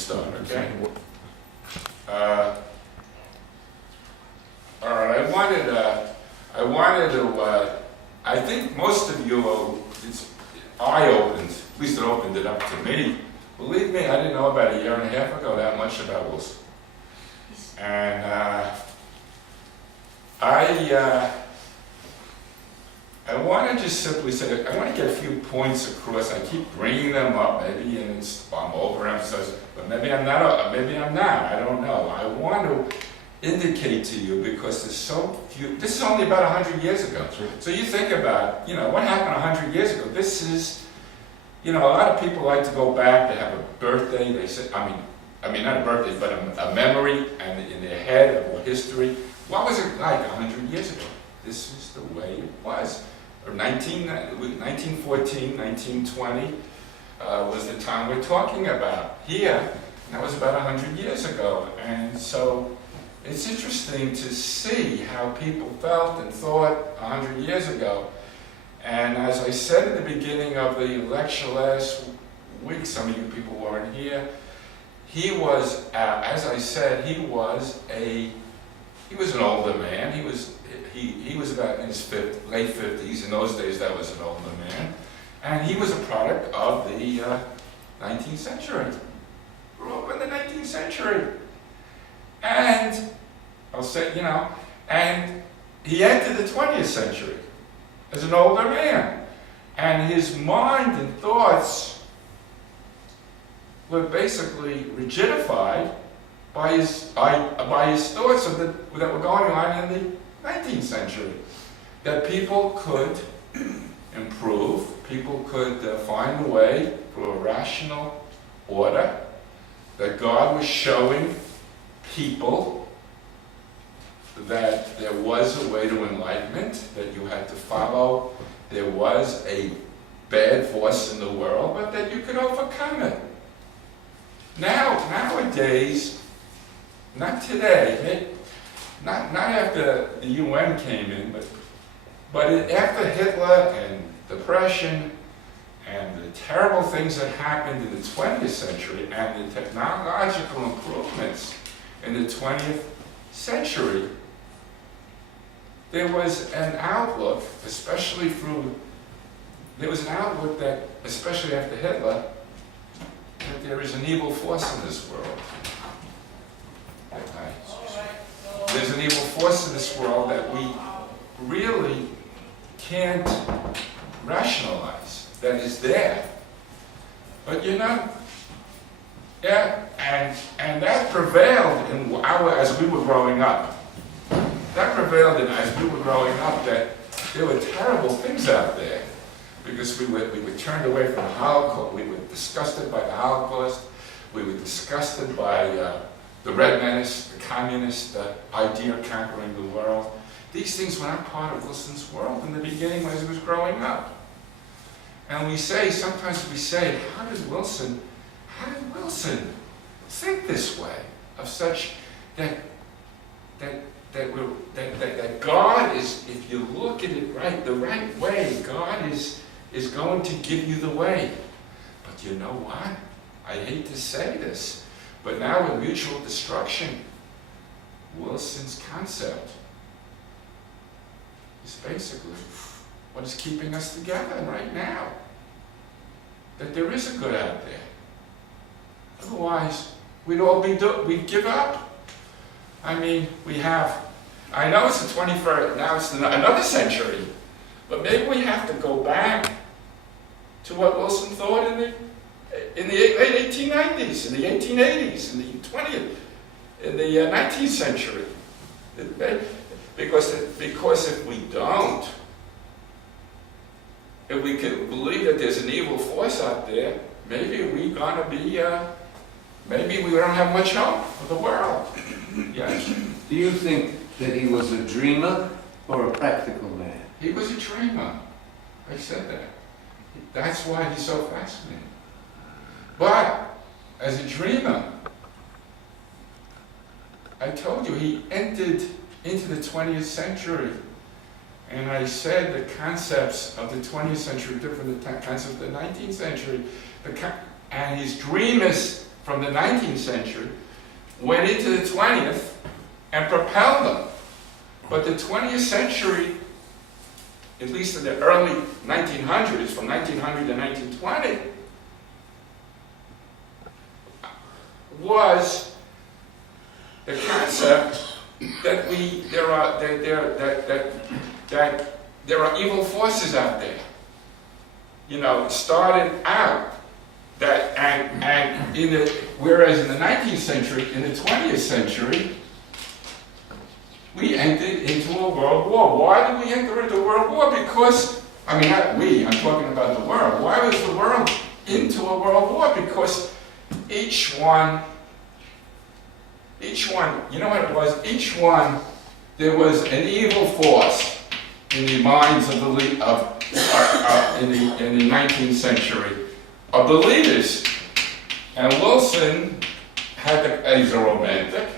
start, okay? All right, I think most of you, it's eye-opened, at least it opened it up to me. Believe me, I didn't know about a year and a half ago that much about Wilson. And I want to just simply say, I want to get a few points across. I keep bringing them up, maybe and I'm overemphasizing, but maybe I'm not, I don't know. I want to indicate to you because there's so few, this is only about 100 years ago. Sure. So you think about, what happened 100 years ago? This is, a lot of people like to go back, they have a birthday, they say, I mean not a birthday, but a memory and in their head of history. What was it like 100 years ago? This is the way it was. Or 1914, 1920 was the time we're talking about here. And that was about 100 years ago. And so it's interesting to see how people felt and thought 100 years ago. And as I said at the beginning of the lecture last week, some of you people weren't here, he was, as I said, he was an older man. He was about in his late 50s. In those days, that was an older man. And he was a product of the 19th century. Grew up in the 19th century. And I'll say, and he entered the 20th century as an older man. And his mind and thoughts were basically rigidified by his thoughts that were going on in the 19th century. That people could improve, people could find a way through a rational order, that God was showing people that there was a way to enlightenment, that you had to follow. There was a bad force in the world, but that you could overcome it. Nowadays, not today, not after the UN came in, but after Hitler and Depression and the terrible things that happened in the 20th century and the technological improvements in the 20th century, there was an outlook, especially after Hitler, that there is an evil force in this world. There's an evil force in this world that we really can't rationalize, that is there. But and that prevailed as we were growing up. That there were terrible things out there, because we were turned away from the Holocaust. We were disgusted by the Holocaust. We were disgusted by the Red Menace, the communist idea of conquering the world. These things were not part of Wilson's world in the beginning as he was growing up. And sometimes we say, how did Wilson think this way? Of such that God is, if you look at it right, the right way, God is going to give you the way. But you know what? I hate to say this, but now with mutual destruction, Wilson's concept is basically what is keeping us together right now. That there is a good out there. Otherwise, we'd give up. I mean, I know it's the 21st, now it's another century, but maybe we have to go back to what Wilson thought in the late 1890s, in the 1880s, in the 20th, in the 19th century. Because if we don't, if we can believe that there's an evil force out there, maybe we don't have much hope for the world. Yes. Do you think that he was a dreamer or a practical man? He was a dreamer. I said that. That's why he's so fascinating. But as a dreamer, I told you he entered into the 20th century. And I said the concepts of the 20th century are different than the concepts of the 19th century. And his dream is from the 19th century went into the 20th and propelled them. But the 20th century, at least in the early 1900s, from 1900 to 1920, was the concept that there are evil forces out there. You know, it started out that, whereas in the 19th century, in the 20th century, we entered into a world war. Why did we enter into a world war? Because, I mean, not we, I'm talking about the world. Why was the world into a world war? Because each one, you know what it was? Each one, there was an evil force in the minds of in the 19th century of the leaders. And Wilson he's a romantic,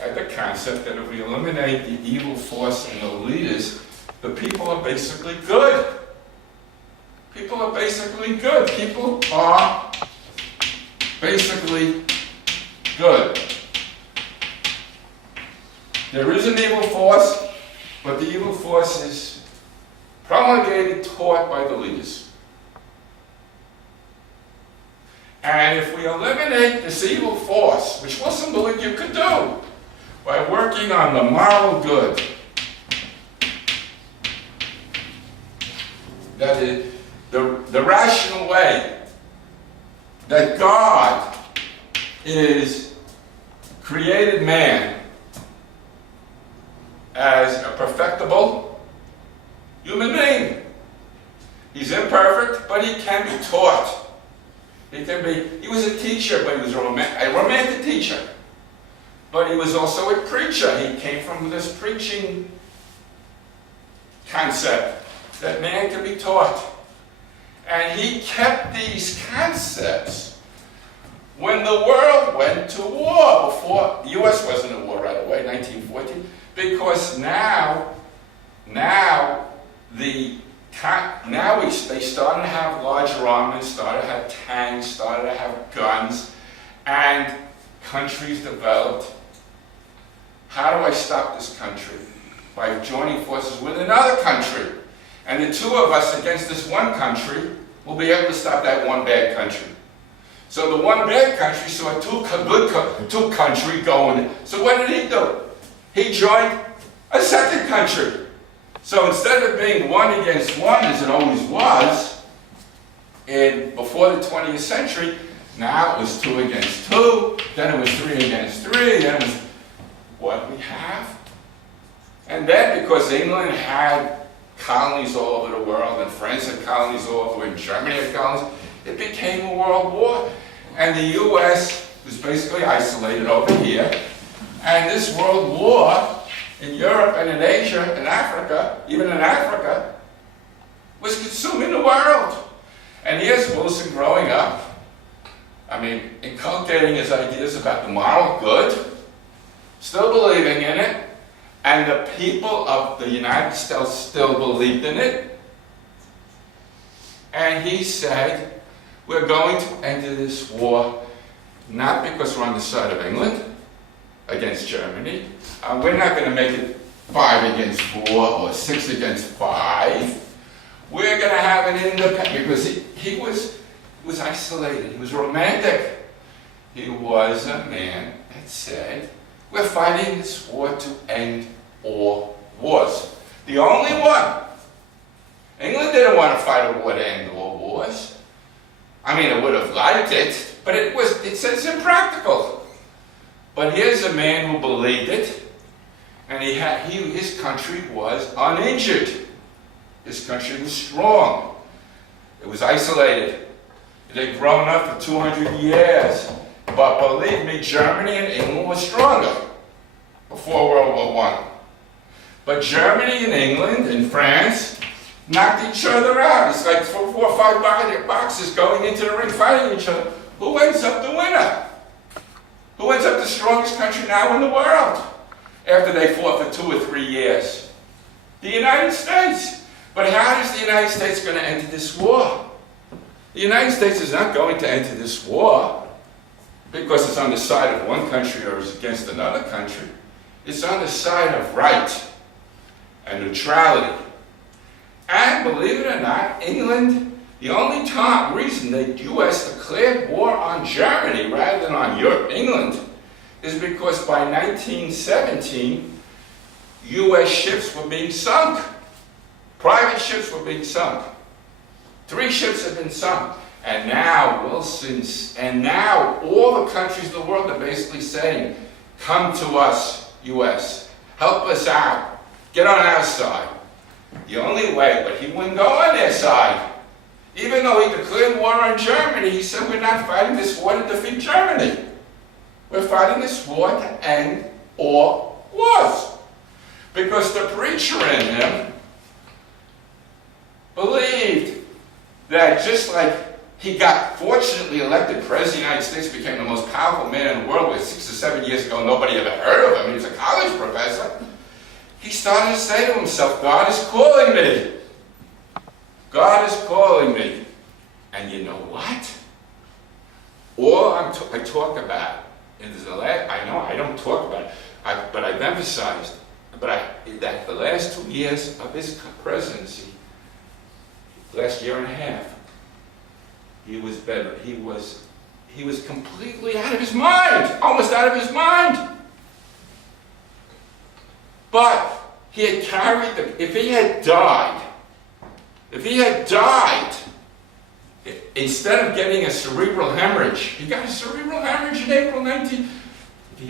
had the concept that if we eliminate the evil force in the leaders, the people are basically good. People are basically good. People are basically good. There is an evil force, but the evil force is promulgated, taught by the leaders. And if we eliminate this evil force, which Wilson believed you could do, by working on the moral good, that is the rational way, that God is created man as a perfectible human being. He's imperfect, but he can be taught. He was a teacher, but he was a romantic teacher. But he was also a preacher. He came from this preaching concept that man can be taught. And he kept these concepts when the world went to war. Before, the U.S. wasn't at war right away, 1914, because they started to have larger armaments, started to have tanks, started to have guns, and countries developed. How do I stop this country? By joining forces with another country. And the two of us against this one country will be able to stop that one bad country. So the one bad country saw two country going. So what did he do? He joined a second country. So instead of being one against one, as it always was, before the 20th century, now it was 2 against 2, then it was 3 against 3, then it was what we have. And then because England had colonies all over the world, and France had colonies all over, and Germany had colonies, it became a world war. And the U.S. was basically isolated over here. And this world war in Europe and in Asia and Africa, even in Africa, was consuming the world. And here's Wilson growing up, inculcating his ideas about the moral good, still believing in it, and the people of the United States still believed in it. And he said, we're going to enter this war not because we're on the side of England against Germany. We're not going to make it 5 against 4 or 6 against 5. We're going to have an independent, because he was isolated. He was romantic. He was a man that said, we're fighting this war to end all wars. The only one. England didn't want to fight a war to end all wars. It would have liked it, but it says impractical. But here's a man who believed it, and his country was uninjured. His country was strong. It was isolated. It had grown up for 200 years. But believe me, Germany and England were stronger before World War I. But Germany and England and France knocked each other out. It's like 4 or 5 boxers going into the ring fighting each other. Who ends up the winner? Who ends up the strongest country now in the world after they fought for 2 or 3 years? The United States. But how is the United States going to enter this war? The United States is not going to enter this war because it's on the side of one country or it's against another country. It's on the side of right and neutrality. And believe it or not, England, the only reason the U.S. declared war on Germany rather than on England is because by 1917, U.S. ships were being sunk. Private ships were being sunk. 3 ships have been sunk. And now now all the countries of the world are basically saying, come to us, U.S. Help us out. Get on our side. The only way, but he wouldn't go on their side. Even though he declared war on Germany, he said, we're not fighting this war to defeat Germany. We're fighting this war to end all wars. Because the preacher in him believed that just like he got fortunately elected president of the United States, became the most powerful man in the world, where 6 or 7 years ago nobody ever heard of him. He was a college professor. He started to say to himself, God is calling me. God is calling me. And you know what? All I talk about is I know I don't talk about it, but I've emphasized that the last 2 years of his presidency, last year and a half, he was better. He was completely out of his mind, almost out of his mind. But he had carried if he had died, instead of getting a cerebral hemorrhage, he got a cerebral hemorrhage in April 19. If he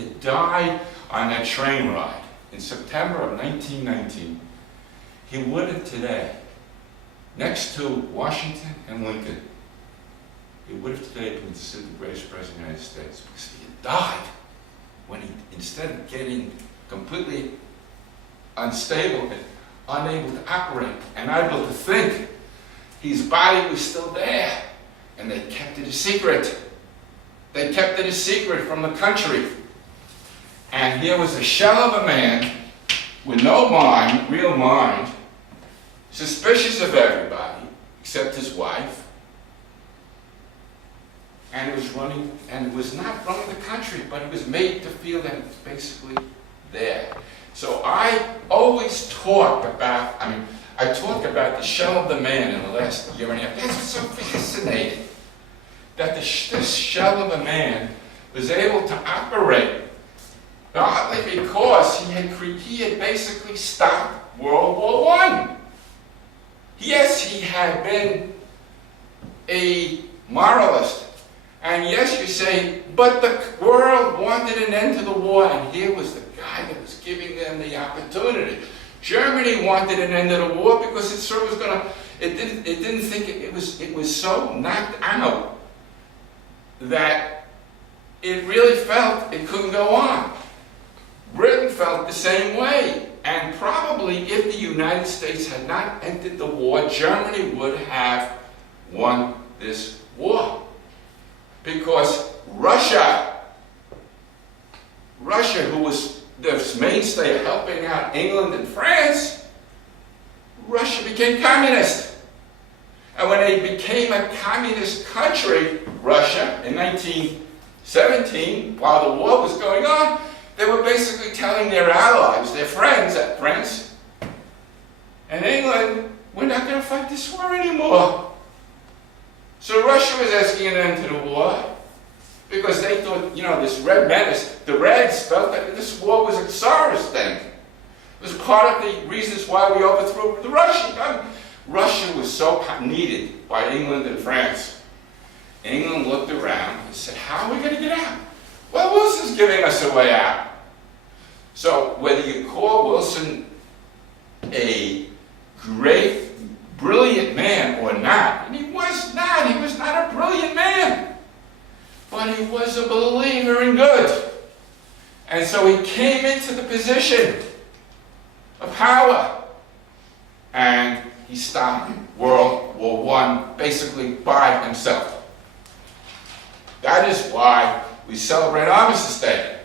had died on that train ride in September of 1919, he would have today, next to Washington and Lincoln, he would have today been considered the greatest president of the United States, because he had died when he, instead of getting completely unstable and unable to operate and unable to think, his body was still there, and they kept it a secret. They kept it a secret from the country. And here was a shell of a man with no mind, real mind, suspicious of everybody except his wife, and it was not running the country, but it was made to feel that it was basically there. So I always talk about, I talk about the shell of the man in the last year and a half. That's what's so fascinating, that this shell of a man was able to operate, partly because he had basically stopped World War I. Yes, he had been a moralist. And yes, you say, but the world wanted an end to the war, and here was the guy that was giving them the opportunity. Germany wanted an end to the war because it sort of was going to, it didn't think it was so knocked out that it really felt it couldn't go on. Britain felt the same way. And probably if the United States had not entered the war, Germany would have won this war. Because Russia, who was the mainstay of helping out England and France, Russia became communist. And when they became a communist country, Russia, in 1917, while the war was going on, they were basically telling their allies, their friends at France and England, we're not going to fight this war anymore. So Russia was asking an end to the war because they thought, this Red Menace, the Reds felt that this war was a Tsarist thing. It was part of the reasons why we overthrew the Russian government. Russia was so needed by England and France. England looked around and said, how are we going to get out? Well, Wilson's giving us a way out. So whether you call Wilson a great, brilliant man or not, and he was not a brilliant man, but he was a believer in good. And so he came into the position of power, and he stopped World War I basically by himself. That is why we celebrate Armistice Day.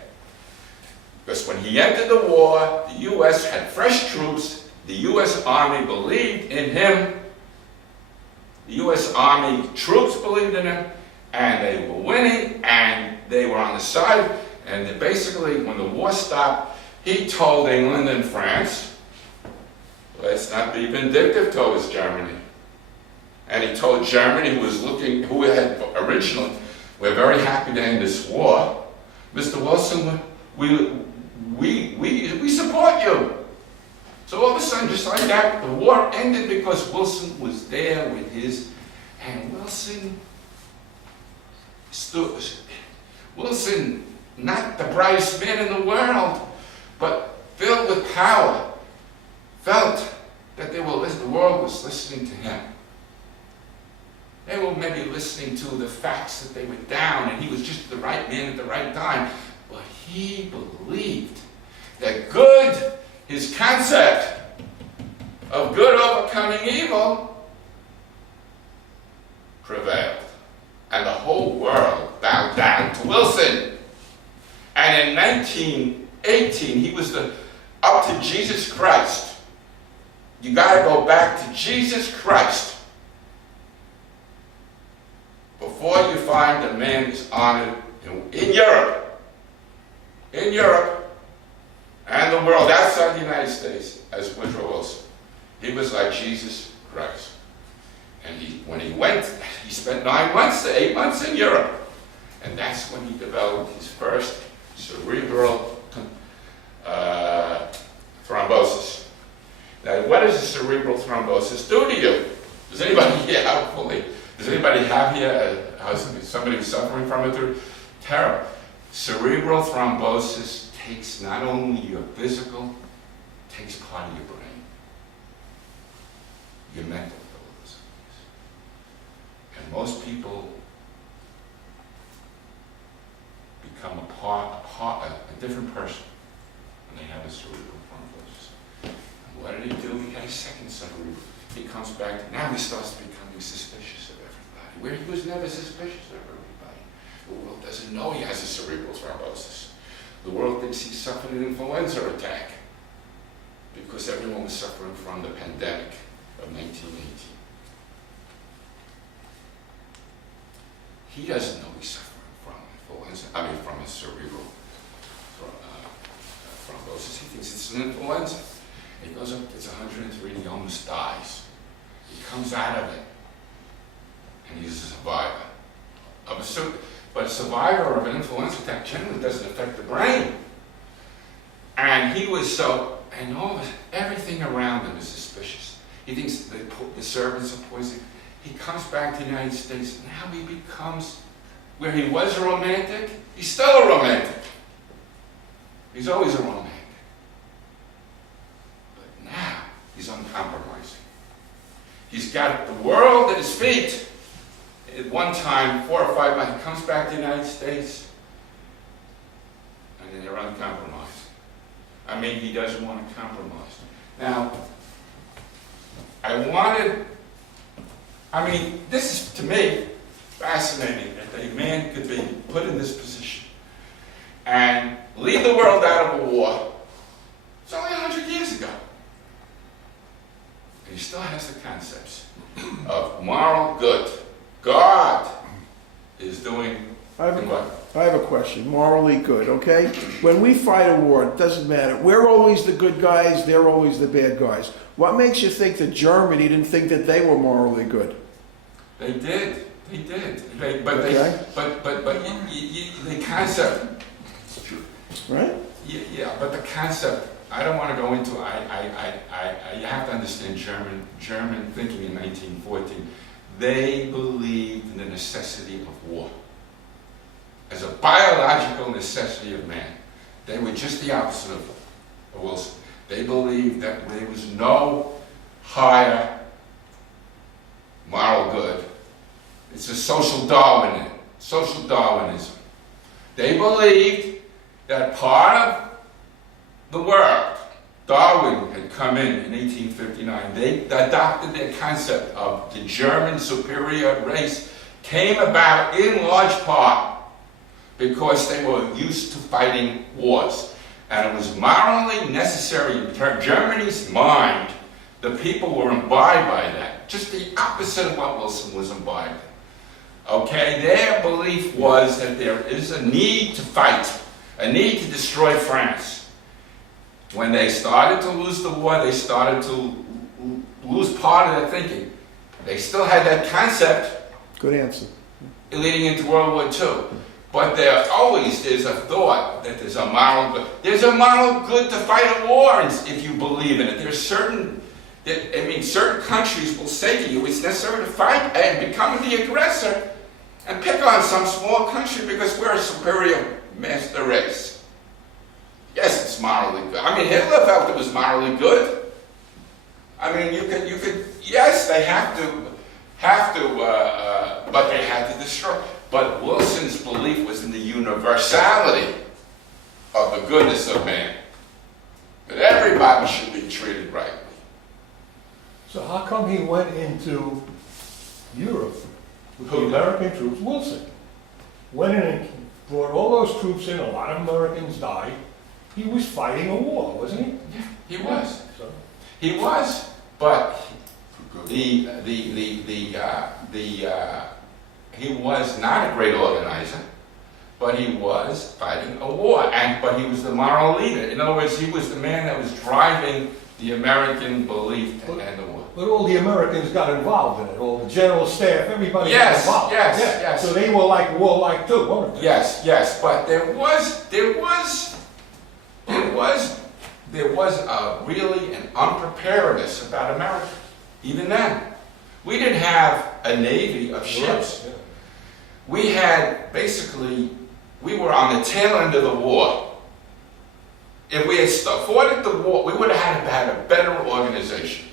Because when he entered the war, the U.S. had fresh troops, the U.S. Army believed in him, the U.S. Army troops believed in him, and they were winning, and they were on the side, and basically, when the war stopped, he told England and France, let's not be vindictive towards Germany. And he told Germany, who had originally, we're very happy to end this war. Mr. Wilson, we support you. So all of a sudden, just like that, the war ended because Wilson was there with his, and Wilson Wilson, not the brightest man in the world, but filled with power, felt that the world was listening to him. They were maybe listening to the facts that they were down, and he was just the right man at the right time. But he believed that good, his concept of good overcoming evil, prevailed. And the whole world bowed down to Wilson. And in 1918, he was up to Jesus Christ. You got to go back to Jesus Christ before you find a man who's honored in Europe, and the world outside the United States as Woodrow Wilson. He was like Jesus Christ. And when he went, he spent 9 months to 8 months in Europe. And that's when he developed his first cerebral thrombosis. Now, what does a cerebral thrombosis do to you? Does anybody here, hopefully, does anybody have here somebody who's suffering from it? Terrible. Cerebral thrombosis takes not only your physical, takes part of your brain, your mental abilities. And most people become a different person when they have a cerebral thrombosis. And what did he do? He had a second cerebral. He comes back, now he starts becoming suspicious of everybody, where he was never suspicious of everybody. The world doesn't know he has a cerebral thrombosis. The world thinks he suffered an influenza attack because everyone was suffering from the pandemic of 1918. He doesn't know he's suffering from influenza, from a cerebral thrombosis. He thinks it's an influenza. He goes up, it's 103, and he almost dies. He comes out of it, and he's a survivor. But a survivor of an influenza attack generally doesn't affect the brain. And he was and everything around him is suspicious. He thinks the servants are poisoning. He comes back to the United States, now he becomes, where he was a romantic, he's still a romantic. He's always a romantic. But now, he's uncompromising. He's got the world at his feet. At one time, 4 or 5 months, he comes back to the United States, and then they're uncompromised. He doesn't want to compromise. Now, this is, to me, fascinating that a man could be put in this position and lead the world out of a war. It's only 100 years ago. And he still has the concepts of moral good. God is doing what? I have a question. Morally good, okay? When we fight a war, it doesn't matter. We're always the good guys, they're always the bad guys. What makes you think that Germany didn't think that they were morally good? They did. The concept. Right? Yeah, but the concept, I don't want to go into, you have to understand German thinking in 1914. They believed in the necessity of war as a biological necessity of man. They were just the opposite of Wilson. They believed that there was no higher moral good. It's a social Darwinism. They believed that part of the world, Darwin had come in 1859. They adopted their concept of the German superior race, came about in large part because they were used to fighting wars. And it was morally necessary in Germany's mind. The people were imbibed by that. Just the opposite of what Wilson was imbibed Okay, their belief was that there is a need to fight, a need to destroy France. When they started to lose the war, they started to lose part of their thinking. They still had that concept Good answer. leading into World War II. But there always is a thought that there's a moral good. There's a moral good to fight a war if you believe in it. There's certain countries will say to you it's necessary to fight and become the aggressor and pick on some small country because we're a superior master race. Yes, it's morally good. I mean, Hitler felt it was morally good. I mean, you could, yes, they but they had to destroy. But Wilson's belief was in the universality of the goodness of man. That everybody should be treated rightly. So how come he went into Europe with the Who? American troops? Wilson went in and brought all those troops in. A lot of Americans died. He was fighting a war, wasn't he? Yeah, he was. So, He was, but he was not a great organizer, but he was fighting a war, but he was the moral leader. In other words, he was the man that was driving the American belief to end the war. but all the Americans got involved in it. All the general staff, everybody Yes, got involved. yes, Yeah. yes. So they were like warlike too, weren't they? Yes, but there was really an unpreparedness about America, even then. We didn't have a navy of ships. Yeah. We had, basically, we were on the tail end of the war. If we had fought the war, we would have had a better organization.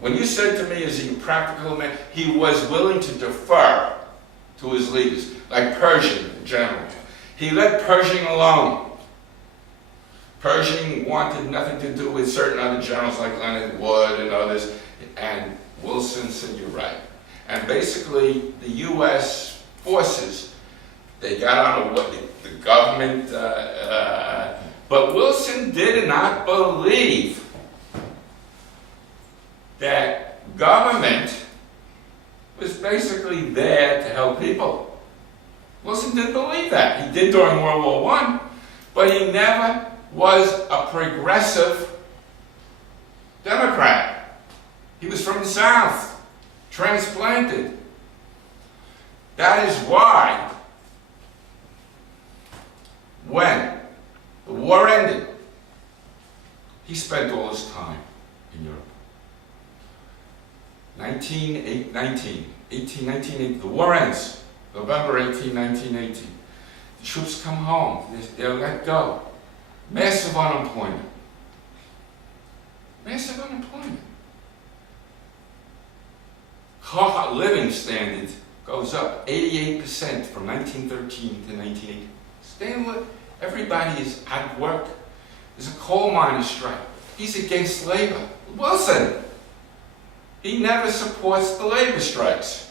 When you said to me, is he a practical man? He was willing to defer to his leaders, like Pershing, the general. He let Pershing alone. Pershing wanted nothing to do with certain other generals like Leonard Wood and others, and Wilson said, you're right. And basically, the U.S. forces, they got out of what the government, but Wilson did not believe that government was basically there to help people. Wilson didn't believe that. He did during World War I, but he never was a progressive Democrat. He was from the South, transplanted. That is why, when the war ended, he spent all his time in Europe. 1918, the war ends, November 18, 1918. The troops come home, they're let go. Massive unemployment. Massive unemployment. Living standard goes up 88% from 1913 to 1980. Everybody is out of work. There's a coal miners' strike. He's against labor. Wilson, he never supports the labor strikes.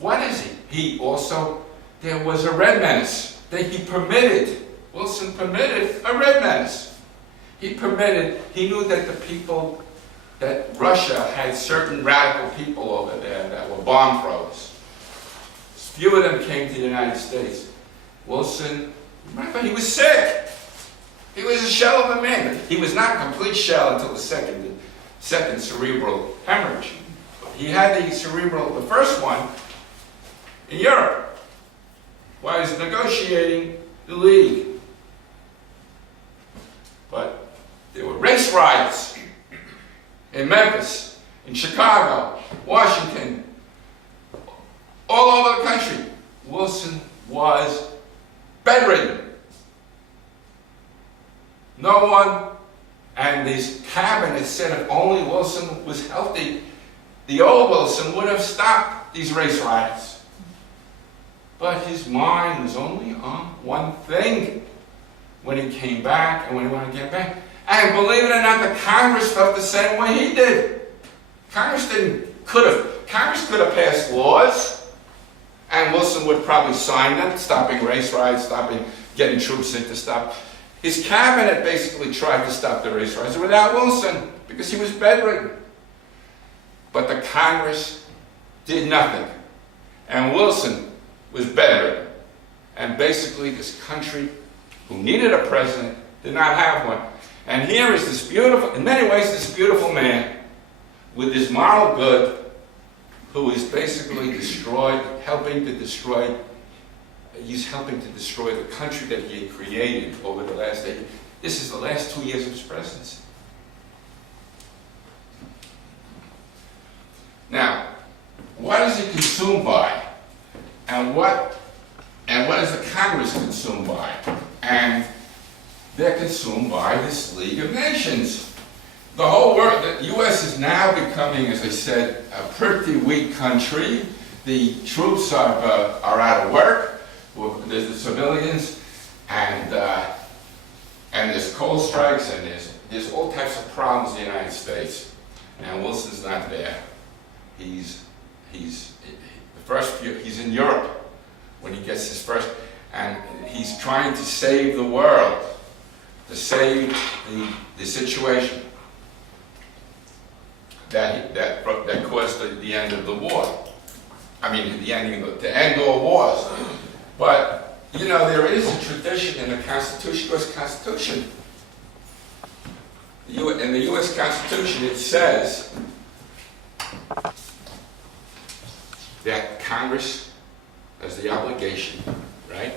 What is he? There was a red menace that Wilson permitted a red menace. He knew that that Russia had certain radical people over there that were bomb throwers. Few of them came to the United States. Wilson, remember, he was sick. He was a shell of a man. He was not a complete shell until the second cerebral hemorrhage. He had the first one in Europe while he was negotiating the League. But there were race riots in Memphis, in Chicago, Washington, all over the country. Wilson was bedridden. No one, and his cabinet said if only Wilson was healthy, the old Wilson would have stopped these race riots. But his mind was only on one thing when he came back and when he wanted to get back. And believe it or not, the Congress felt the same way he did. Congress could have passed laws, and Wilson would probably sign them, stopping race riots, stopping getting troops in to stop. His cabinet basically tried to stop the race riots without Wilson because he was bedridden. But the Congress did nothing. And Wilson was bedridden. And basically this country, who needed a president, did not have one. And here is this beautiful, in many ways, this beautiful man with this moral good, who is basically destroyed, he's helping to destroy the country that he had created over the last 8 years. This is the last 2 years of his presidency. Now, what is it consumed by? And what is the Congress consumed by? And they're consumed by this League of Nations. The whole world, the U.S. is now becoming, as I said, a pretty weak country. The troops are out of work. There's the civilians, and there's coal strikes, and there's all types of problems in the United States. And Wilson's not there. He's in Europe when he gets his first, and he's trying to save the world, to save the situation that caused the end of the war. I mean, to end all wars. But you know, there is a tradition in the Constitution, U.S. Constitution. In the U.S. Constitution, it says that Congress has the obligation, right?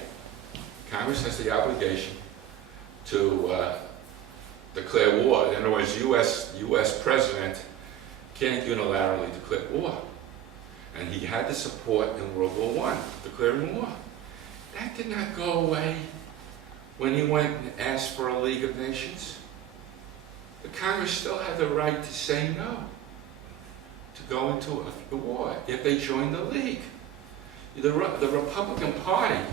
Congress has the obligation to declare war. In other words, U.S. president can't unilaterally declare war. And he had the support in World War I, declaring war. That did not go away when he went and asked for a League of Nations. The Congress still had the right to say no, to go into a war if they joined the League. The Republican Party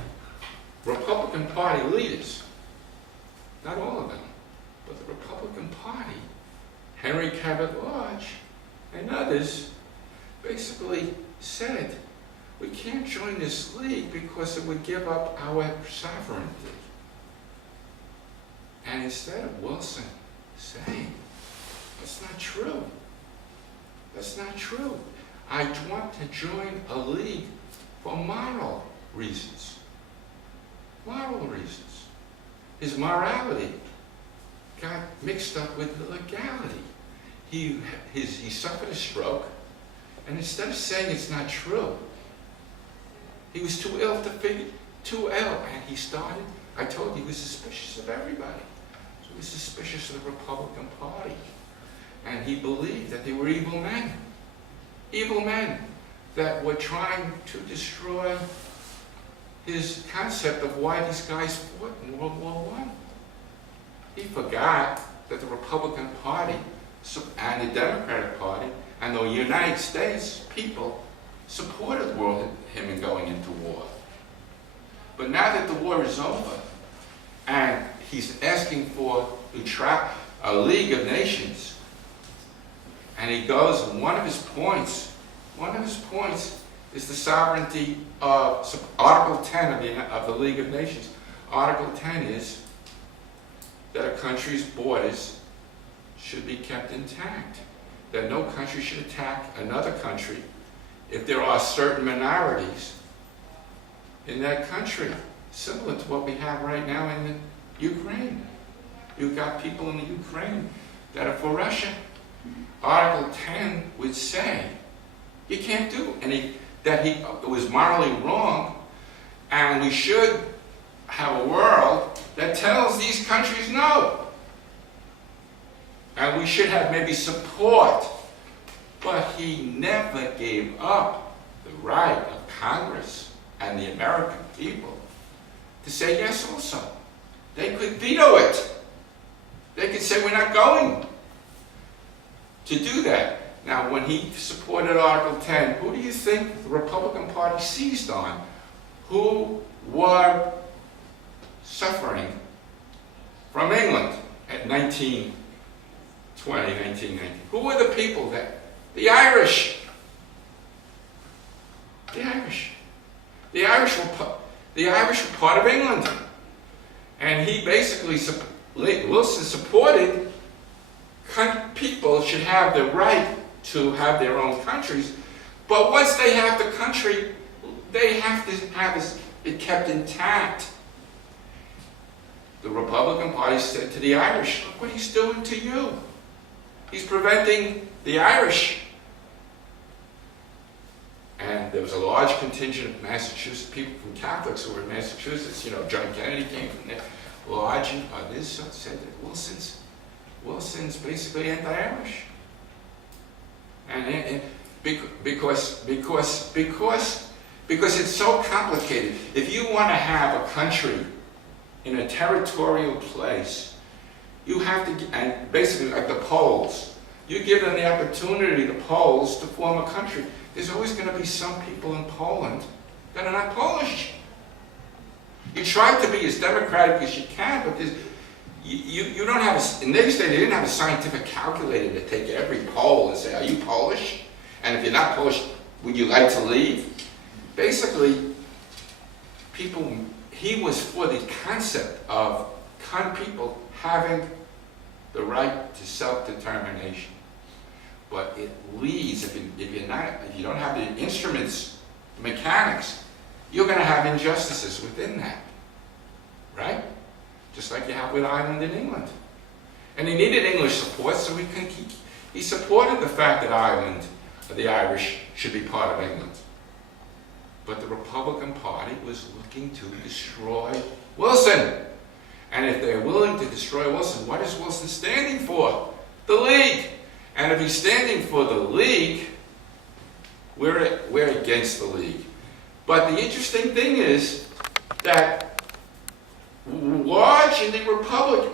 leaders, not all of them, but the Republican Party, Henry Cabot Lodge and others, basically said, we can't join this league because it would give up our sovereignty. And instead of Wilson saying, that's not true. That's not true. I want to join a league for moral reasons. Moral reasons. His morality got mixed up with the legality. He suffered a stroke, and instead of saying it's not true, he was too ill, and he started, I told you, he was suspicious of everybody. So he was suspicious of the Republican Party. And he believed that they were evil men that were trying to destroy his concept of why these guys fought in World War I. He forgot that the Republican Party and the Democratic Party and the United States people supported him in going into war. But now that the war is over, and he's asking for a League of Nations, and he goes, and one of his points is the sovereignty of Article 10 of the League of Nations. Article 10 is that a country's borders should be kept intact, that no country should attack another country if there are certain minorities in that country, similar to what we have right now in the Ukraine. You've got people in the Ukraine that are for Russia. Article 10 would say you can't do, and that it was morally wrong, and we should have a world that tells these countries no. And we should have maybe support. But he never gave up the right of Congress and the American people to say yes also. They could veto it. They could say we're not going to do that. Now, when he supported Article 10, who do you think the Republican Party seized on? Who were suffering from England at 1920, 1990? Who were the people that? The Irish. The Irish were part of England. And he basically, Wilson supported people should have the right to have their own countries, but once they have the country, they have to have it kept intact. The Republican Party said to the Irish, look what he's doing to you. He's preventing the Irish. And there was a large contingent of Massachusetts, people from Catholics who were in Massachusetts. You know, John Kennedy came from there. Large, and others said that Wilson's basically anti-Irish. And because it's so complicated. If you want to have a country in a territorial place, you have to, and basically like the Poles, you give them the opportunity, the Poles, to form a country. There's always going to be some people in Poland that are not Polish. You try to be as democratic as you can, but you don't have in those days they didn't have a scientific calculator to take every Pole and say, are you Polish? And if you're not Polish, would you like to leave? Basically, he was for the concept of people having the right to self-determination. But it leads, if you don't have the instruments, the mechanics, you're going to have injustices within that, right? Just like you have with Ireland and England. And he needed English support, so he supported the fact that Ireland, the Irish, should be part of England. But the Republican Party was looking to destroy Wilson. And if they're willing to destroy Wilson, what is Wilson standing for? The League. And if he's standing for the League, we're against the League. But the interesting thing is that large in the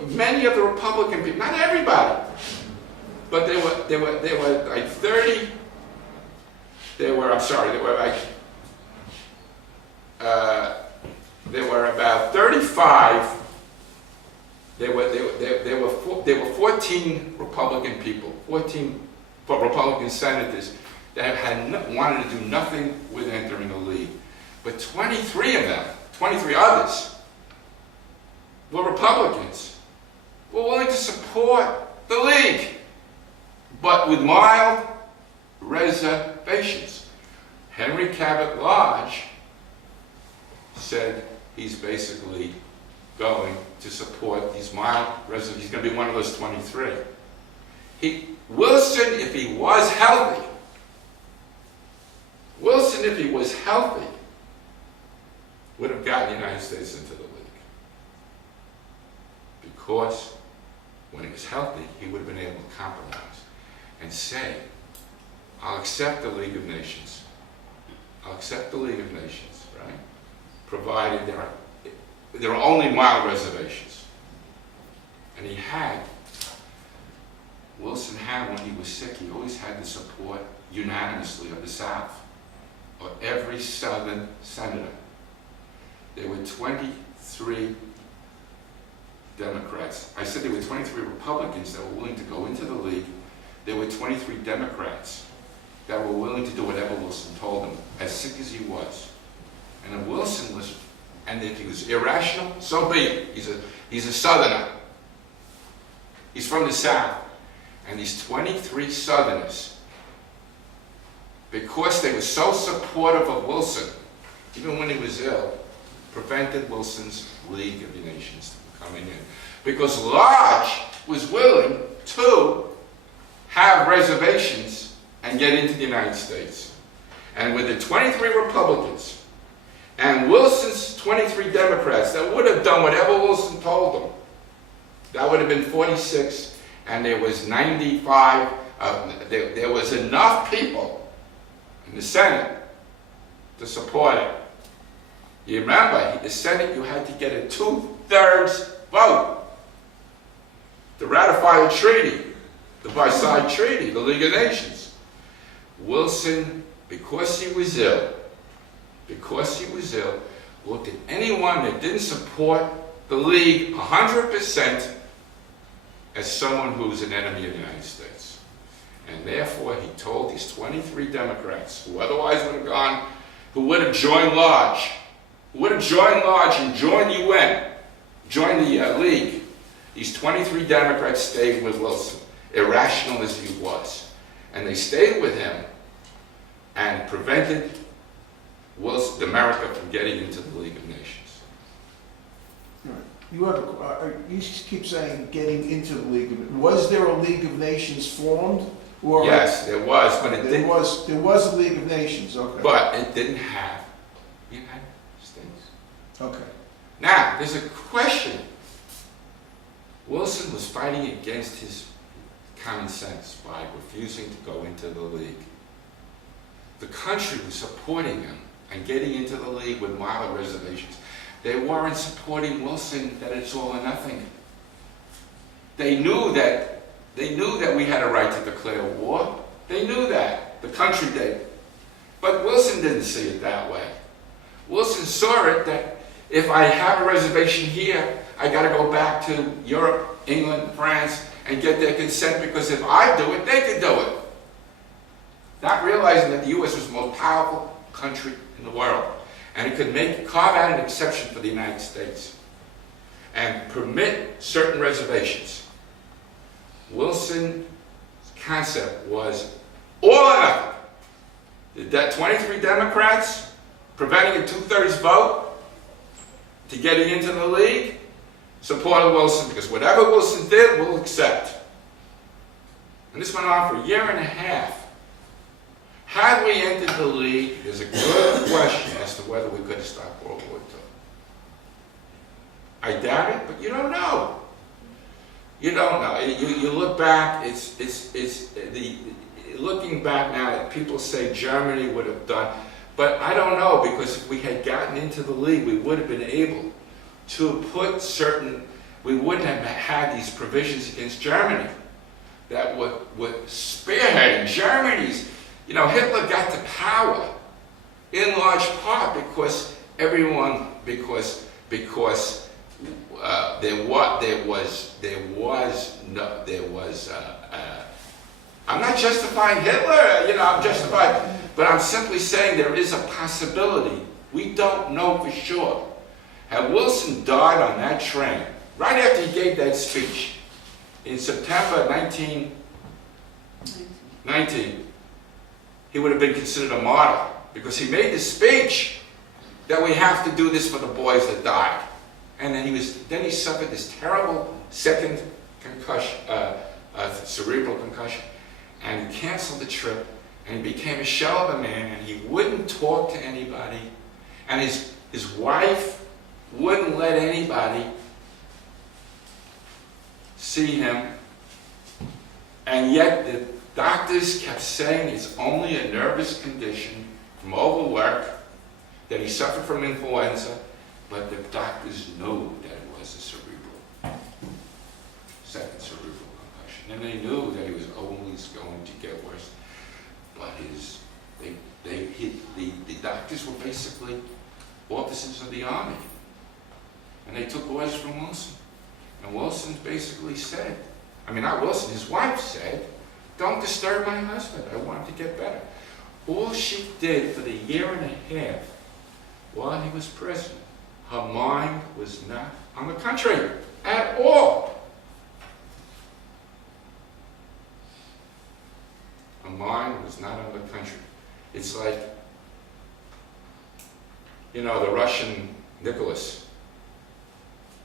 many of the Republican people, not everybody, but there were like 30. There were about 35. There were 14 Republican people, 14 Republican senators that wanted to do nothing with entering the League. But 23 of them, 23 others, were Republicans, were willing to support the League, but with mild reservations. Henry Cabot Lodge said he's basically going to support these mild reservations. He's going to be one of those 23. Wilson, if he was healthy, would have gotten the United States into the League. Because when he was healthy, he would have been able to compromise and say, I'll accept the League of Nations. I'll accept the League of Nations, right? Provided there are only mild reservations. And Wilson had, when he was sick, he always had the support unanimously of the South, or every Southern senator. There were 23 Democrats. I said there were 23 Republicans that were willing to go into the League. There were 23 Democrats that were willing to do whatever Wilson told them, as sick as he was. And if Wilson was, and if he was irrational, so be it. He's a Southerner. He's from the South. And these 23 Southerners, because they were so supportive of Wilson, even when he was ill, prevented Wilson's League of the Nations from coming in. Because Lodge was willing to have reservations and get into the United States. And with the 23 Republicans and Wilson's 23 Democrats that would have done whatever Wilson told them, that would have been 46, and there was 95, there was enough people in the Senate to support it. You remember, the Senate, you had to get a 2/3 vote to ratify the treaty, the Versailles Treaty, the League of Nations. Wilson, because he was ill, looked at anyone that didn't support the League 100% as someone who was an enemy of the United States. And therefore, he told these 23 Democrats, who otherwise would have gone, who would have joined Lodge, and joined the UN, joined the League. These 23 Democrats stayed with Wilson, irrational as he was. And they stayed with him and prevented Wilson, America from getting into the League of Nations. You have, you keep saying getting into the League of, was there a League of Nations formed? Or Yes, there was, but it there didn't. was a League of Nations, okay. But it didn't have the United States. Okay. Now, there's a question. Wilson was fighting against his common sense by refusing to go into the League. The country was supporting him and getting into the League with mild reservations. They weren't supporting Wilson that it's all or nothing. They knew that we had a right to declare war. They knew that. The country did. But Wilson didn't see it that way. Wilson saw it that if I have a reservation here, I got to go back to Europe, England, France, and get their consent, because if I do it, they could do it. Not realizing that the U.S. was the most powerful country in the world, and it could carve out an exception for the United States and permit certain reservations. Wilson's concept was all or nothing. The 23 Democrats preventing a 2/3 vote to getting into the League supported Wilson, because whatever Wilson did, we'll accept. And this went on for a year and a half. Had we entered the League, there's a good question as to whether we could have stopped World War II. I doubt it, but you don't know. You don't know. You look back, looking back now that people say Germany would have done, but I don't know, because if we had gotten into the League, we would have been able to put we wouldn't have had these provisions against Germany that were spearheading Germany's. Hitler got to power in large part because I'm not justifying Hitler, I'm justifying, but I'm simply saying there is a possibility. We don't know for sure. Had Wilson died on that train, right after he gave that speech in September 1919, he would have been considered a martyr, because he made the speech that we have to do this for the boys that died. And then he suffered this terrible second concussion, cerebral concussion, and he canceled the trip, and he became a shell of a man, and he wouldn't talk to anybody, and his wife wouldn't let anybody see him, and yet the doctors kept saying it's only a nervous condition from overwork, that he suffered from influenza, but the doctors knew that it was a second cerebral concussion, and they knew that he was always going to get worse. But the doctors were basically officers of the army, and they took orders from Wilson. And Wilson basically said, not Wilson, his wife said, "Don't disturb my husband. I want him to get better." All she did for the year and a half while he was president, her mind was not on the country at all. Her mind was not on the country. It's like, the Russian Nicholas,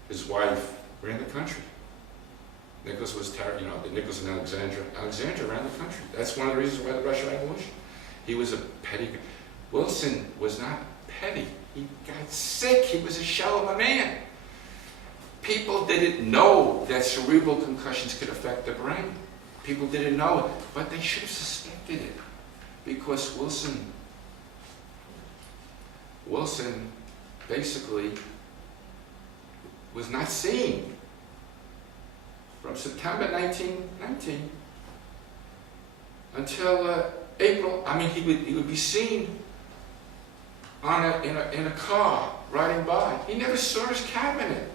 his wife ran the country. Nicholas was the Nicholas and Alexandra. Alexandra ran the country. That's one of the reasons why the Russian Revolution. He was a petty. Wilson was not petty. He got sick. He was a shell of a man. People didn't know that cerebral concussions could affect the brain. People didn't know it, but they should have suspected it, because Wilson basically was not seen from September 1919 until April. He would be seen in a car riding by. He never saw his cabinet.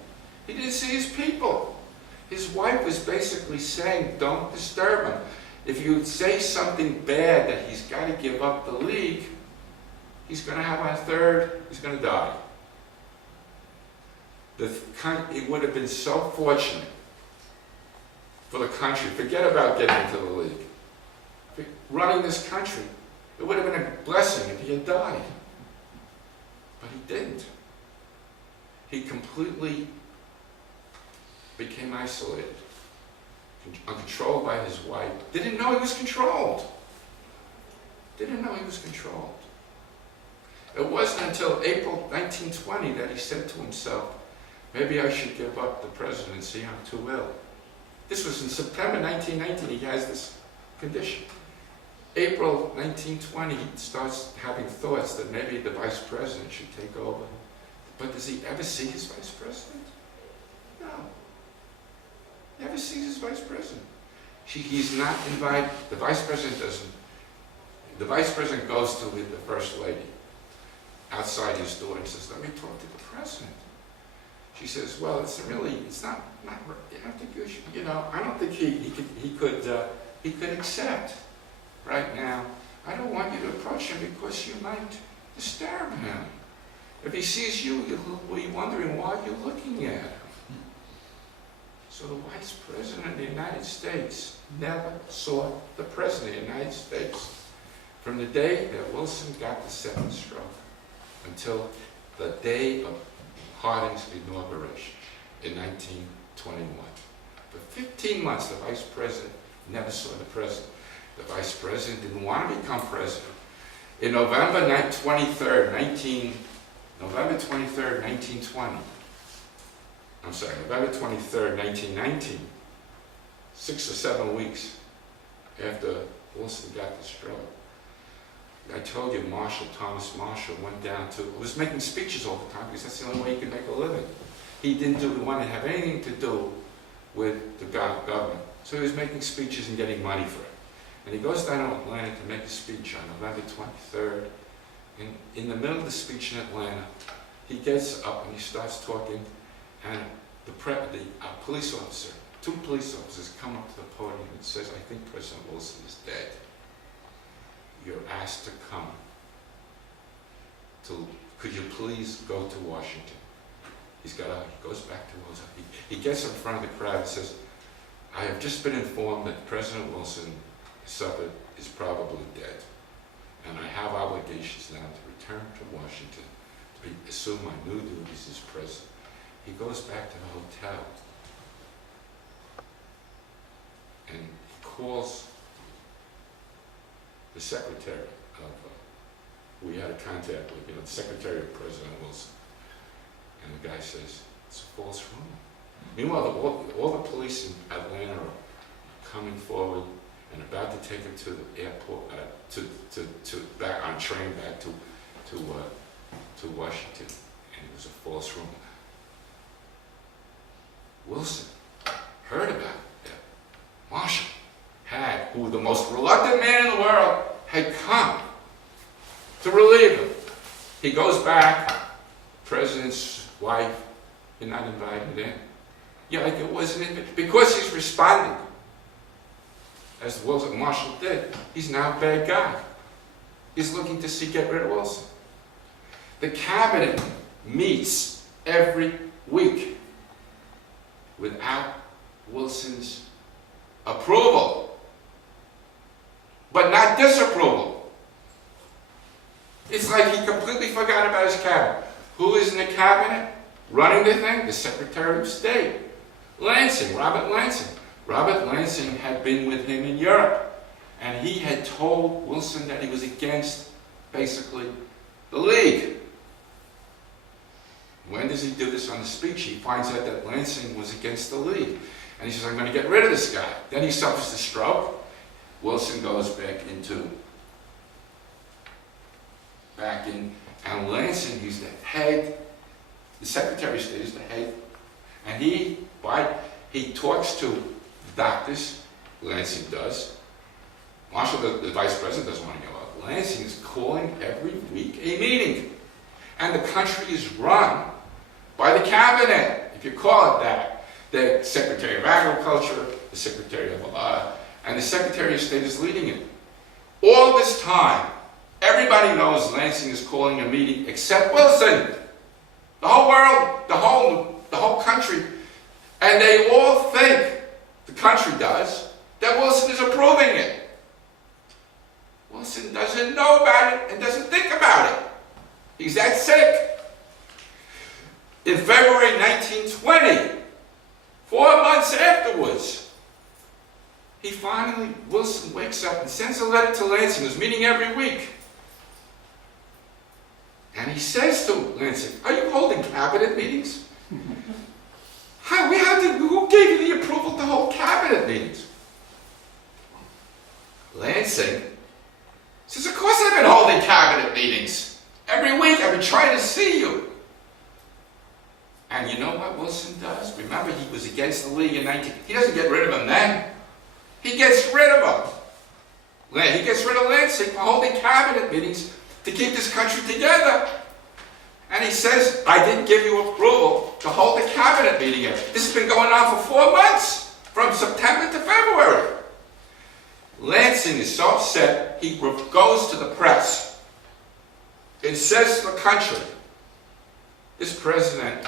He didn't see his people. His wife was basically saying, "Don't disturb him. If you say something bad that he's got to give up the League, he's going to have a third, he's going to die." It would have been so fortunate for the country. Forget about getting into the League. Running this country, it would have been a blessing if he had died. But he didn't. He completely became isolated, uncontrolled by his wife. Didn't know he was controlled. Didn't know he was controlled. It wasn't until April 1920 that he said to himself, maybe I should give up the presidency, I'm too ill. This was in September 1919, he has this condition. April 1920, he starts having thoughts that maybe the vice president should take over. But does he ever see his vice president? No. Never sees his vice president. He's not invited. The vice president doesn't. The vice president goes to the first lady outside his door and says, let me talk to the president. She says, well, it's not, I don't think you should, I don't think he could accept right now. I don't want you to approach him because you might disturb him. If he sees you, he'll be wondering why you're looking at him. So the vice president of the United States never saw the president of the United States from the day that Wilson got the second stroke until the day of Harding's inauguration in 1921. For 15 months, the vice president never saw the president. The vice president didn't want to become president. In November 23rd, 1920, November 23rd, 1919, 6 or 7 weeks after Wilson got the stroke, I told you Thomas Marshall went down was making speeches all the time because that's the only way he could make a living. He didn't want to have anything to do with the government. So he was making speeches and getting money for it. And he goes down to Atlanta to make a speech on November 23rd. And in the middle of the speech in Atlanta, he gets up and he starts talking, and the police officer, 2 police officers come up to the podium and says, I think President Wilson is dead. You're asked to come. Could you please go to Washington? He goes back to Wilson. He gets in front of the crowd and says, I have just been informed that President Wilson is probably dead. And I have obligations now to return to Washington to assume my new duties as president. He goes back to the hotel and he calls the secretary of, who he had a contact with, the secretary of President Wilson. And the guy says, it's a false rumor. Meanwhile, all the police in Atlanta are coming forward and about to take him to the airport, back on train back to Washington. And it was a false rumor. Wilson heard about it. Marshall who the most reluctant man in the world, had come to relieve him. He goes back, president's wife, you're not invited in. Like it wasn't because he's responding, as Wilson Marshall did. He's now a bad guy. He's looking to get rid of Wilson. The cabinet meets every week without Wilson's approval, but not disapproval. It's like he completely forgot about his cabinet. Who is in the cabinet running the thing? The Secretary of State, Lansing, Robert Lansing. Robert Lansing had been with him in Europe, and he had told Wilson that he was against, basically, the League. When does he do this on the speech? He finds out that Lansing was against the League. And he says, I'm going to get rid of this guy. Then he suffers a stroke. Wilson goes back in, and Lansing, he's the head, the Secretary of State is the head, and he talks to doctors, Lansing does. Marshall, the vice president, doesn't want to go out. Lansing is calling every week a meeting. And the country is run by the cabinet, if you call it that. The Secretary of Agriculture, the Secretary of and the Secretary of State is leading it. All this time, everybody knows Lansing is calling a meeting except Wilson. The whole world, the whole country. And they all think, the country does, that Wilson is approving it. Wilson doesn't know about it and doesn't think about it. He's that sick. in February 1920, 4 months afterwards, Wilson wakes up and sends a letter to Lansing, who's meeting every week. And he says to Lansing, are you holding cabinet meetings? Who gave you the approval to hold cabinet meetings? Lansing says, of course I've been holding cabinet meetings. Every week I've been trying to see you. And you know what Wilson does? Remember, he was against the League in 19... He doesn't get rid of him then. He gets rid of him. He gets rid of Lansing for holding cabinet meetings to keep this country together. And he says, I didn't give you approval to hold a cabinet meeting here. This has been going on for 4 months, from September to February. Lansing is so upset, he goes to the press and says to the country, this president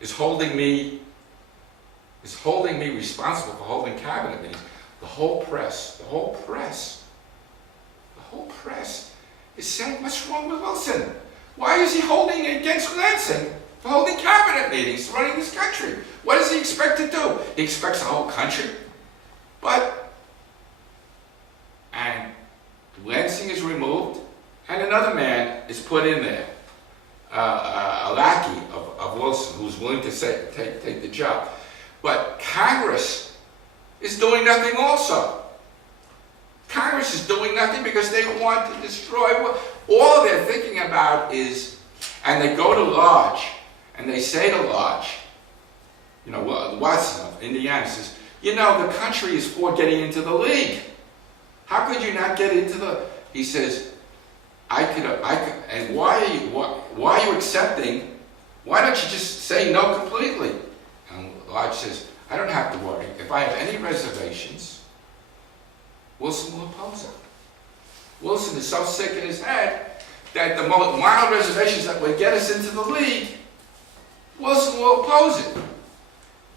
is holding me responsible for holding cabinet meetings. The whole press is saying, what's wrong with Wilson? Why is he holding it against Lansing for holding cabinet meetings, running this country? What does he expect to do? He expects the whole country. And Lansing is removed, and another man is put in there, a lackey of Wilson, who's willing to take the job. But Congress is doing nothing also. Congress is doing nothing because they want to destroy what all they're thinking about is, and they go to Lodge, and they say to Lodge, Watson of Indiana says, the country is for getting into the League. How could you not get into he says, I could, and why are you accepting, why don't you just say no completely? And Lodge says, I don't have to worry. If I have any reservations, Wilson will oppose it. Wilson is so sick in his head that the mild reservations that would get us into the League, Wilson will oppose it.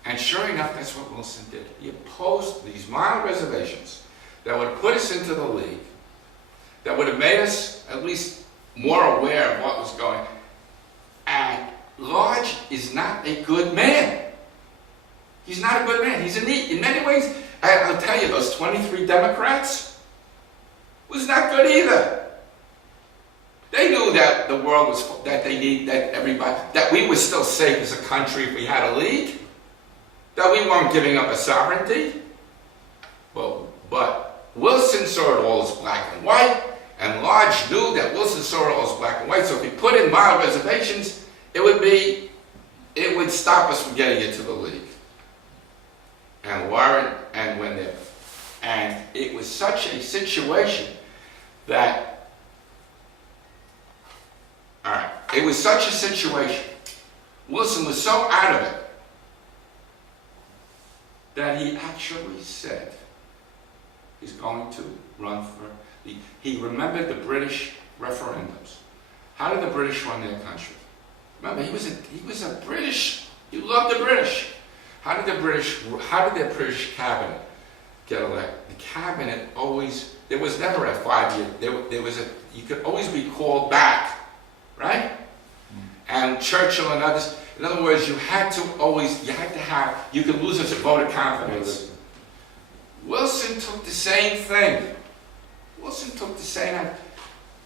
And sure enough, that's what Wilson did. He opposed these mild reservations that would have put us into the League, that would have made us at least more aware of what was going on. And Lodge is not a good man. He's not a good man. He's in many ways, I'll tell you, those 23 Democrats was not good either. They knew that the world was, that they need, that everybody, that we were still safe as a country if we had a league, that we weren't giving up a sovereignty. But Wilson saw it all as black and white, and Lodge knew that Wilson saw it all as black and white, so if he put in mild reservations, it would stop us from getting into the league. And Warren, and it was such a situation that, it was such a situation, Wilson was so out of it, that he actually said he's going to run for, he remembered the British referendums. How did the British run their country? Remember, he was a British, he loved the British. How did their British cabinet get elected? The cabinet always, there was never a 5-year, you could always be called back, right? And Churchill and others, in other words, you could lose a vote of confidence. Wilson took the same thing.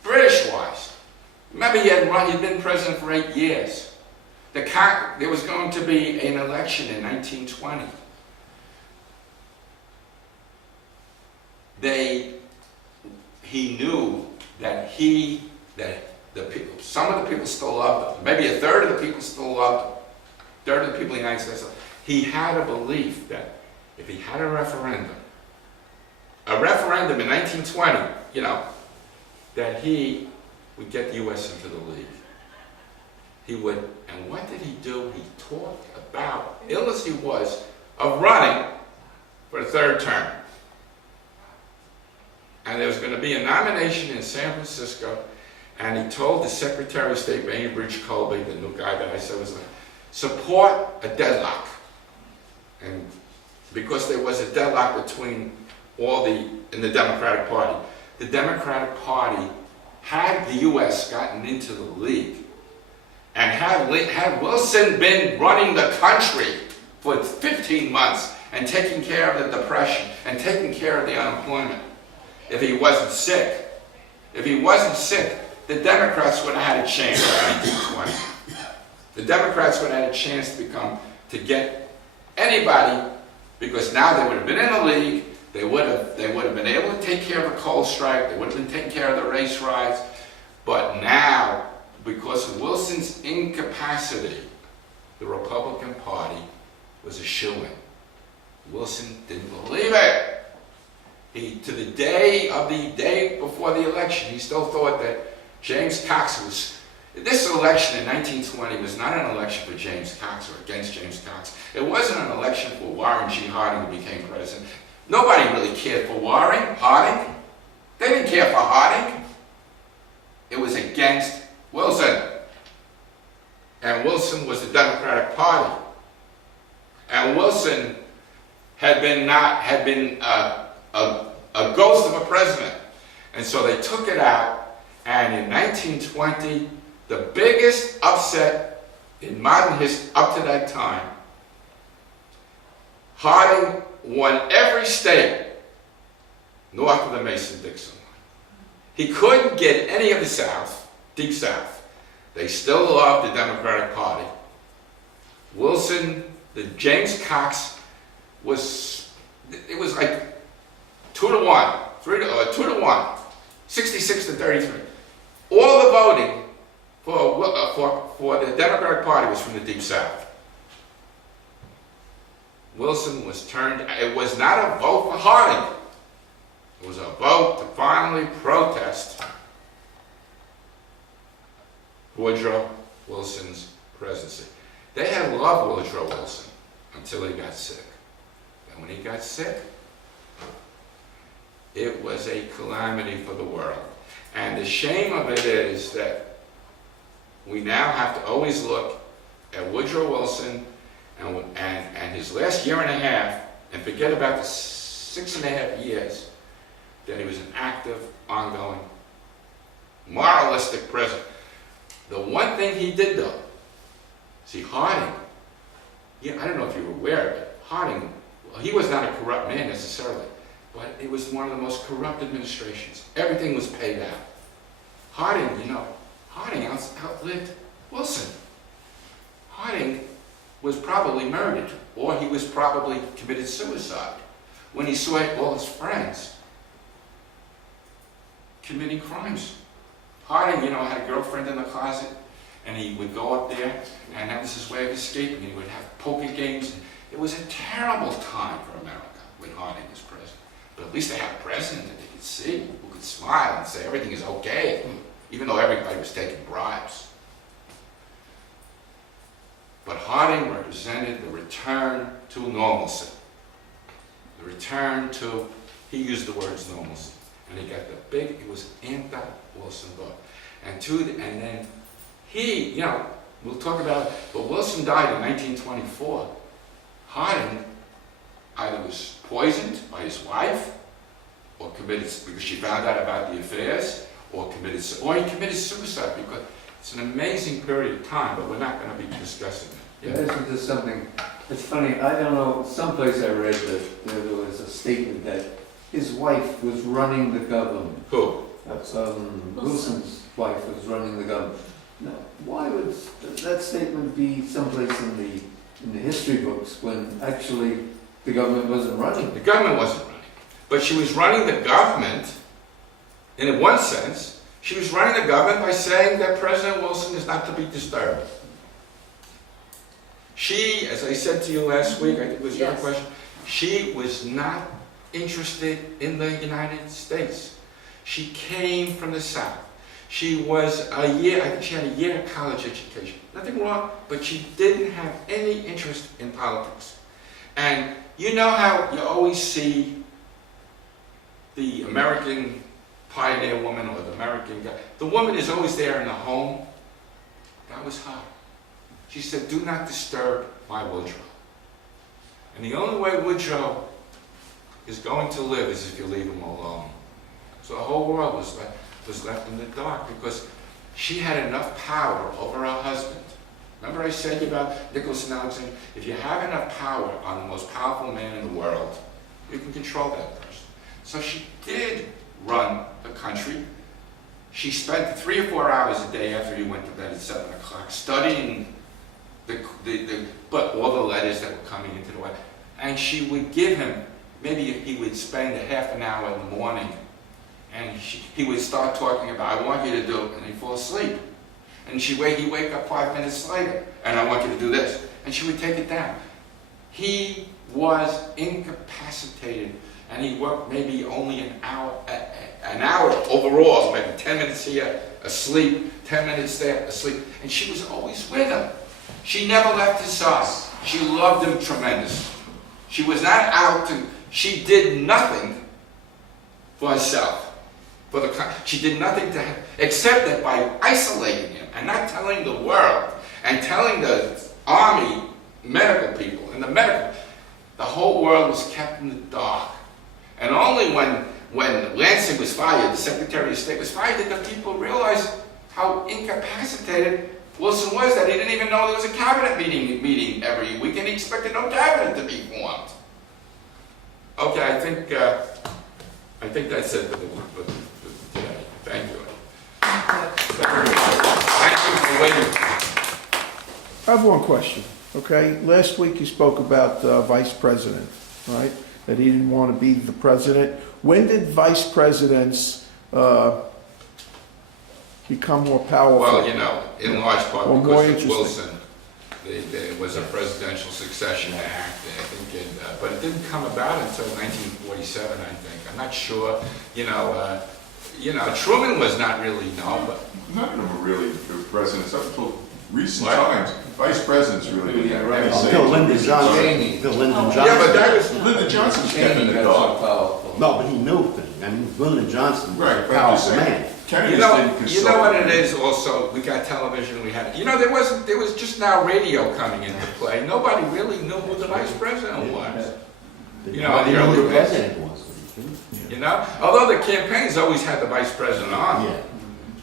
British-wise. Remember, he'd been president for 8 years. There was going to be an election in 1920. He knew that the people, some of the people still loved him. Maybe a third of the people still loved him. A third of the people in the United States. He had a belief that if he had a referendum in 1920, that he would get the U.S. into the league. He would, and what did he do? He talked about, ill as he was, of running for a third term. And there was going to be a nomination in San Francisco, and he told the Secretary of State, Bainbridge Colby, the new guy that I said was like, support a deadlock. And because there was a deadlock between in the Democratic Party. The Democratic Party, had the U.S. gotten into the league, And had Wilson been running the country for 15 months and taking care of the depression and taking care of the unemployment, if he wasn't sick, the Democrats would have had a chance in 1920. The Democrats would have had a chance to get anybody, because now they would have been in the league, they would have been able to take care of the coal strike, they would have been taking care of the race riots, but now, because of Wilson's incapacity, the Republican Party was a shoo-in. Wilson didn't believe it. To the day before the election, he still thought that James Cox was. This election in 1920 was not an election for James Cox or against James Cox. It wasn't an election for Warren G. Harding, who became president. Nobody really cared for Harding. They didn't care for Harding. It was against Wilson. And Wilson was the Democratic Party. And Wilson had been a ghost of a president. And so they took it out, and in 1920, the biggest upset in modern history up to that time, Harding won every state north of the Mason-Dixon line. He couldn't get any of the South, Deep South. They still loved the Democratic Party. Wilson, James Cox it was like 2-1, 2-1, 66 to 33. All the voting for the Democratic Party was from the Deep South. Wilson was turned. It was not a vote for Harding. It was a vote to finally protest Woodrow Wilson's presidency. They had loved Woodrow Wilson until he got sick. And when he got sick, it was a calamity for the world. And the shame of it is that we now have to always look at Woodrow Wilson and his last year and a half and forget about the 6.5 years that he was an active, ongoing, moralistic president. The one thing he did, though, see, Harding, I don't know if you were aware of it, Harding, well, he was not a corrupt man necessarily, but it was one of the most corrupt administrations. Everything was paid out. Harding outlived Wilson. Harding was probably murdered, or he was probably committed suicide when he saw all his friends committing crimes. Harding, had a girlfriend in the closet, and he would go up there, and that was his way of escaping. He would have poker games. It was a terrible time for America when Harding was president. But at least they had a president that they could see, who could smile and say everything is okay, even though everybody was taking bribes. But Harding represented the return to normalcy. The return to, he used the words normalcy. And he got it was an anti-Wilson vote. And then he, we'll talk about it, but Wilson died in 1924. Harding either was poisoned by his wife, or committed, because she found out about the affairs, or he committed suicide, because it's an amazing period of time, but we're not going to be discussing it. Yeah, isn't this something, it's funny, I don't know, someplace I read that there was a statement that his wife was running the government. Who? Wilson's wife was running the government. Now, why would that statement be someplace in the history books when actually the government wasn't running? The government wasn't running. But she was running the government, in one sense, she was running the government by saying that President Wilson is not to be disturbed. She, as I said to you last week, I think it was your question, she was not interested in the United States. She came from the South. She was I think she had a year of college education. Nothing wrong, but she didn't have any interest in politics. And you know how you always see the American pioneer woman or the American guy. The woman is always there in the home. That was her. She said, do not disturb my Woodrow. And the only way Woodrow is going to live is if you leave him alone. So the whole world was left in the dark, because she had enough power over her husband. Remember I said about Nicholas and Alexander? If you have enough power on the most powerful man in the world, you can control that person. So she did run the country. She spent 3 or 4 hours a day after he went to bed at 7 o'clock studying but all the letters that were coming into the White House. And she would give him, maybe he would spend a half an hour in the morning, and he would start talking about, I want you to do, and he'd fall asleep. And he'd wake up 5 minutes later, and I want you to do this. And she would take it down. He was incapacitated, and he worked maybe only an hour overall, maybe 10 minutes here, asleep, 10 minutes there, asleep. And she was always with him. She never left his side. She loved him tremendously. She was not out to, she did nothing for herself. She did nothing to him, except that by isolating him and not telling the world and telling the army medical people and the whole world was kept in the dark. And only when Lansing was fired, the Secretary of State was fired, did the people realize how incapacitated Wilson was, that he didn't even know there was a cabinet meeting every week, and he expected no cabinet to be formed. Okay, I think that's it for today. Thank you. Thank you for waiting. I have one question, okay? Last week you spoke about vice president, right? That he didn't want to be the president. When did vice presidents become more powerful? Well, you know, in large part Or more because of interesting. Wilson, there was a Presidential Succession Act, I think, but it didn't come about until 1947, I think. I'm not sure. Truman was not really known, but None of them were really good presidents up until recent What? times. Vice presidents really didn't have any say. Bill Lyndon Johnson. Cheney. Bill Lyndon yeah, but Johnson. that was Lyndon Johnson's kept in Cheney the got so dark. powerful. No, but he knew things. I mean, Lyndon Johnson was Right, a but I'm just powerful saying, man. Kennedy You just know, didn't consult. you know what it is also, we got television, we had, there was just now radio coming into play. Nobody really knew who the vice president was. You know, Nobody the knew early who the days. president was. Although the campaigns always had the vice president on,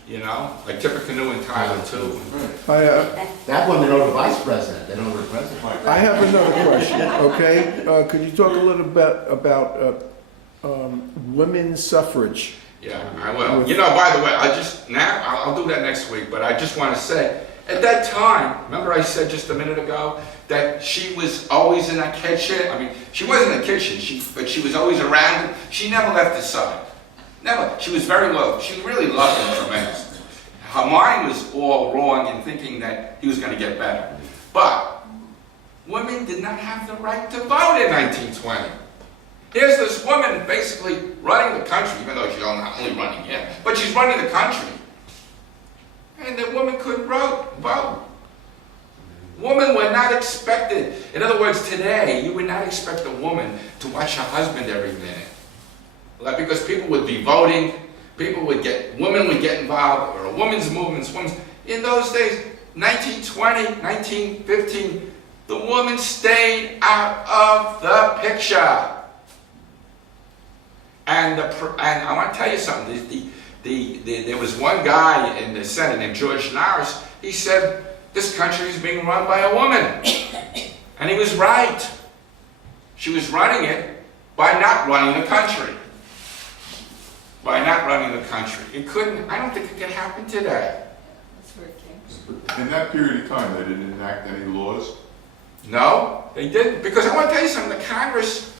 Yeah. like Tippecanoe and Tyler too. That one, they know the vice president. They don't know the president. I have another question, okay? Could you talk a little bit about women's suffrage? Yeah, I will. By the way, I'll do that next week, but I just want to say, at that time, remember I said just a minute ago that she was always in the kitchen? I mean, she wasn't in the kitchen, but she was always around him. She never left his side. Never. She was very loyal. She really loved him tremendously. Her mind was all wrong in thinking that he was going to get better. But women did not have the right to vote in 1920. Here's this woman basically running the country, even though she's not only running him, but she's running the country. And the woman couldn't vote. Women were not expected. In other words, today, you would not expect a woman to watch her husband every minute. Like, because people would be voting, women would get involved, or women's movements. In those days, 1920, 1915, the woman stayed out of the picture. And I want to tell you something. There was one guy in the Senate named George Norris. He said, this country is being run by a woman. And he was right. She was running it by not running the country. By not running the country. I don't think it could happen today. That's where it came. In that period of time, they didn't enact any laws. No, they didn't. Because I want to tell you something, the Congress